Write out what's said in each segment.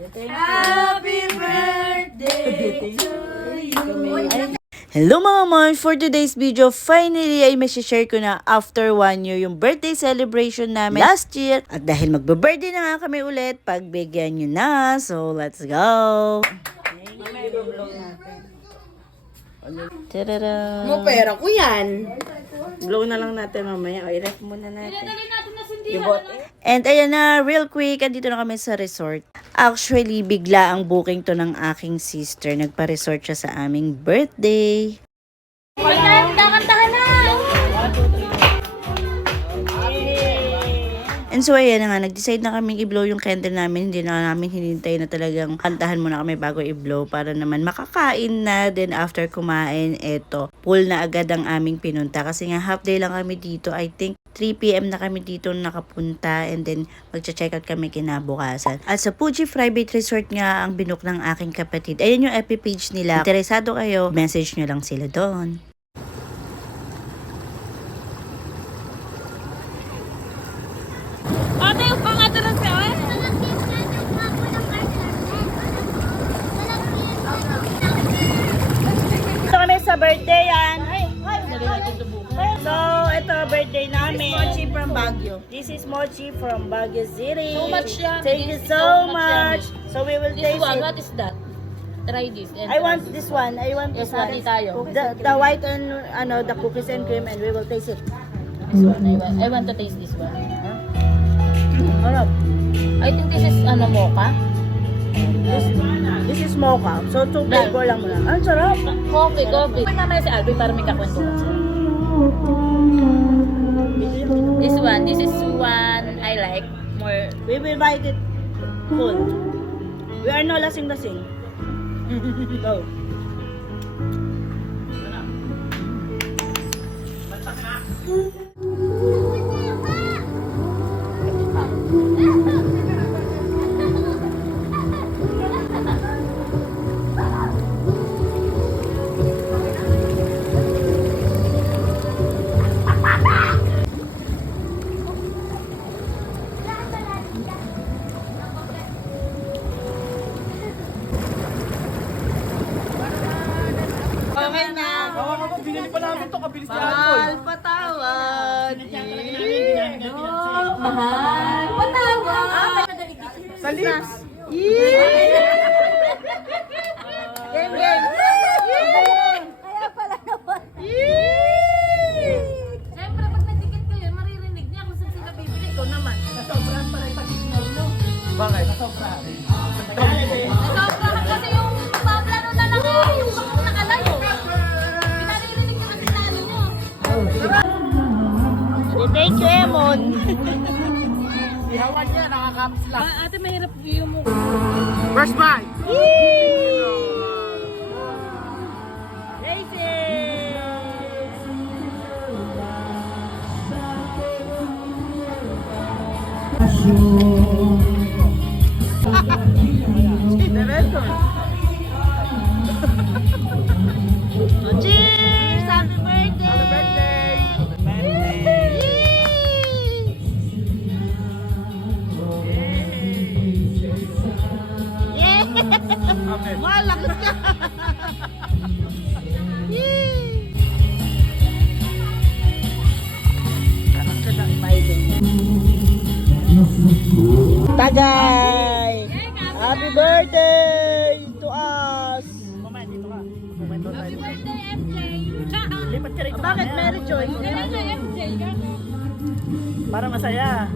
Happy birthday to you. Hello mga mon! For today's video, finally ay share ko na after 1 year yung birthday celebration namin last year. At dahil magbe-birthday na nga kami ulit, pagbigyan nyo na. So, let's go! Tarara! Mo pera ko yan. Blow na lang natin mamaya. O, i-ref muna natin. Natin na sindihan. And ayan na, real quick, andito na kami sa resort. Actually, bigla ang booking to ng aking sister. Nagpa-resort siya sa aming birthday. Kantahan na! And so, ayan na nga, nag-decide na kaming i-blow yung candle namin. Hindi na namin hinintay na talagang kantahan muna kami bago i-blow para naman makakain na. Then, after kumain, eto, pool na agad ang aming pinunta. Kasi nga, half day lang kami dito. I think, 3 p.m. na kami dito nakapunta. And then, magcha-check out kami kinabukasan. At sa Fuji Private Resort nga, ang binook ng aking kapatid. Ayan yung FB page nila. Interesado kayo, message nyo lang sila doon. Ate, yung pangatulog ka, eh? Ito kami sa birthday yan. So, ito birthday namin. Mochi from Baguio. This is Mochi from Baguio City. So much yummy. Thank you This is so so much much. So, we will This taste one, it. what is that? Try this. And I want this one. I want this Yes, one. hati tayo. The white and the cookies and cream, and we will taste it. This one, I want to taste this one. Harap. I think this is mocha. This is mocha. So, 2 flavor lang muna. Ang sarap. Coffee. Pag naman si Albi para may kakwentuhan siya. This is one I like more. We will bite it full. We are no lasing-lasing. Go. Okay na. Binili pa namin ito, kabilis ni Alcoy. Mahal patawad. Mahal. Patawad. Sa lips. Game, game. Kaya pala naman. Siyempre, pag nagdikit kayo, maririnig niya kung saan sila bibili. Ikaw naman. Nasobrahan pala yung pag-ignore mo. Bakit? Nasobrahan. Nasobrahan kasi yung paplano na lang yung bakong nakalayo. Pinaririnig niya kasi sa ano niyo. Thank you, Emon. Ihawan niya, nakakapis lang. Ate, mahirap view mo. First bite! Cheers! Happy birthday! Yeah! Malakas ka! Tagay! Happy birthday to us! Happy birthday, MJ. Bakit Mary Joy? MJ. Para masaya.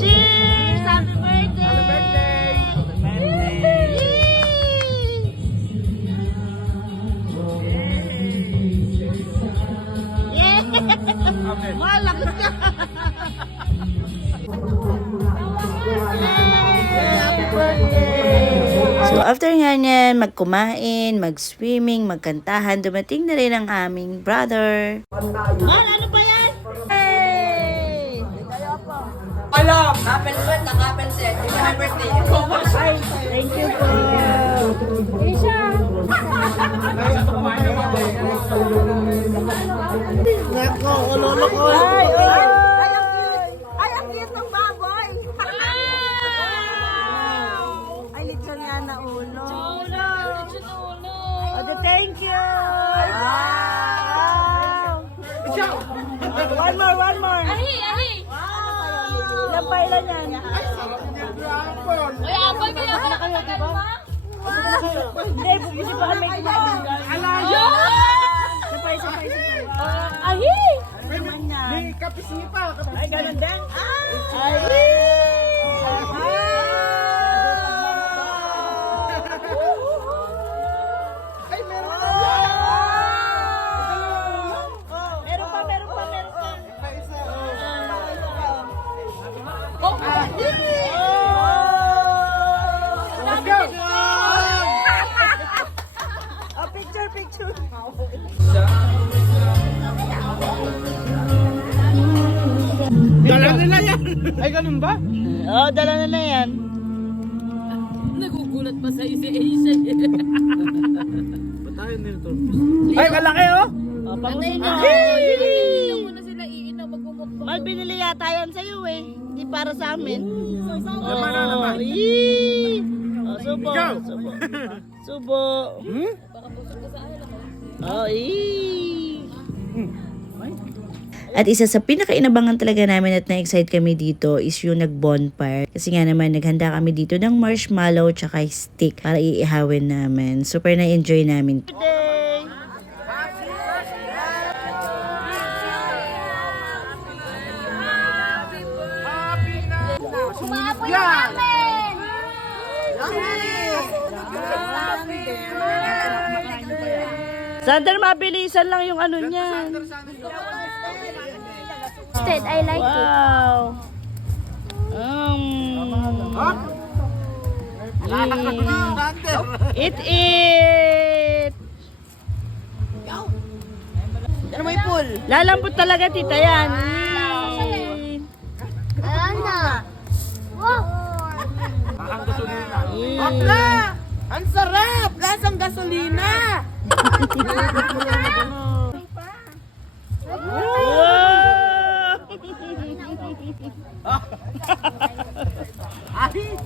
Cheers! Happy birthday! Yeah! Malakas ka! Happy birthday! So after nga niyan, magkumain, mag-swimming, magkantahan, dumating na rin ang aming brother. Mal, ano ba yan? Hey! Alam! Kapel set na kapel set. It's my birthday. Thank you po. Isha. Nako, ulolo ko. Ay, ay! Ay, ang cute ng Ilang pailan yan? Uy, apple kaya pala kayo, diba? Hindi, bubisi pa kami kumain. Alayo! Sapay. Ahi! May kapis niya pa. Ay, ganun din? Ay! Ay, meron na. Meron pa. Pa isa. Oh! Let's go. Oh, picture. Dala nila yan. Ay, ganun ba? Oh, dala na yan. Nagugulat pa sa si Asia. Ba't tayo nito? Ay, kalaki oh. Oh, pangusin nyo. Hindi mo na sila iinom magmumukbang. Mal, binili yata yan sa'yo eh. Hindi para sa amin. Laman na naman. Yee! Oh, subo. Ikaw. Subo. Baka busog ka sa akin ako. Oh, At isa sa pinakainabangan talaga namin at na-excite kami dito is yung nag-bonfire. Kasi nga naman, naghanda kami dito ng marshmallow tsaka stick para iihawin namin. Super na-enjoy namin. Umaapoy yung amin! Sander, mabilisan lang yung ano niyan. Instead, I like it. Wow. Eat. Ano may pool? Lalambot talaga, tita, yan. Ano? Wow! Opla! Ang sarap! Lasang gasolina!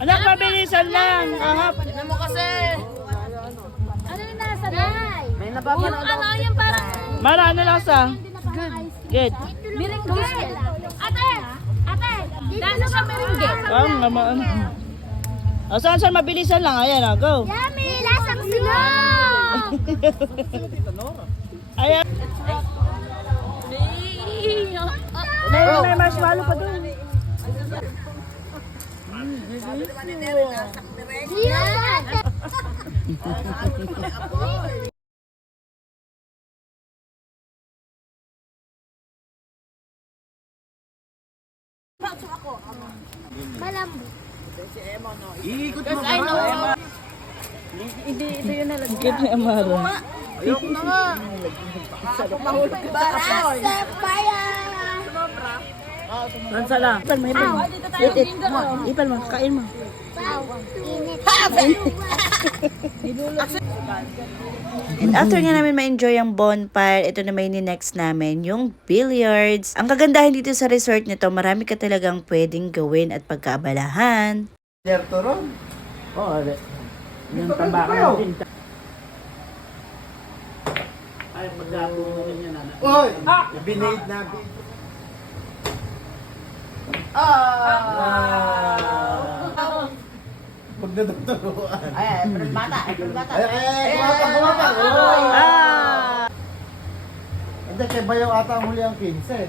Anak, mabilisan lang. Ahap. Tignan mo kasi! Ano yung nasa nay? May napapanood yung ano, yung parang Mara, ano lasa? Good. merengue. Ate! Lasa siya merengue. Naman. O, saan mabilisan lang. Ayan, go. Yummy! Lasang sinog! Ayan. May marshmallow pa doon. Malambot. Iikot mo ba? Ikit ni Amaro. Ayoko na nga! Lansa lang. Ipal mo, ipal mo. Ipal mo, kain mo. And after nga namin ma-enjoy ang bonfire, ito na may ni-next namin, yung billiards. Ang kagandahan dito sa resort nito, marami ka talagang pwedeng gawin at pagkaabalahan. Yerto ron? Oo, yung tambakan natin. Ay, maglapo na rin yan, anak. Oy! Binade na. Pag nadagdaruan. Ay, bata. Ay, kumapang. Ah! Hindi, kay Bayaw ata ang huli ang 15.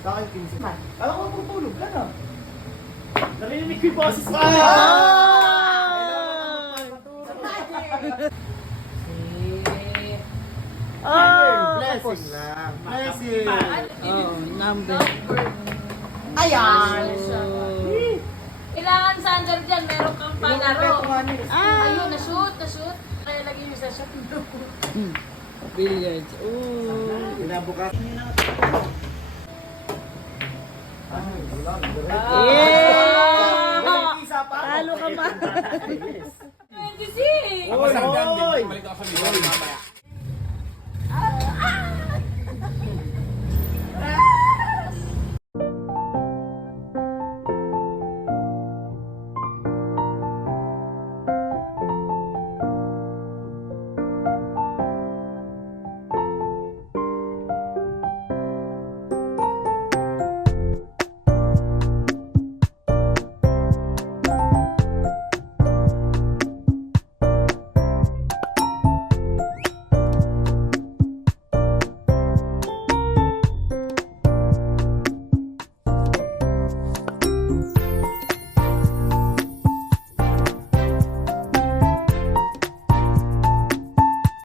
Sa akin 15. Alam ko, tutulog ka na. Narinig ko yung boses mo. Blessing lang. Blessing. Oh, number. Ayan. Kailangan sa andyan dyan, meron kang palaro. Ah! Ayun, na-shoot. Kaya lagi yung sa shoot. Billiards. Ooh. Pinabukas. Yeah! Isa pa. Talo ka ma. 26! Oy!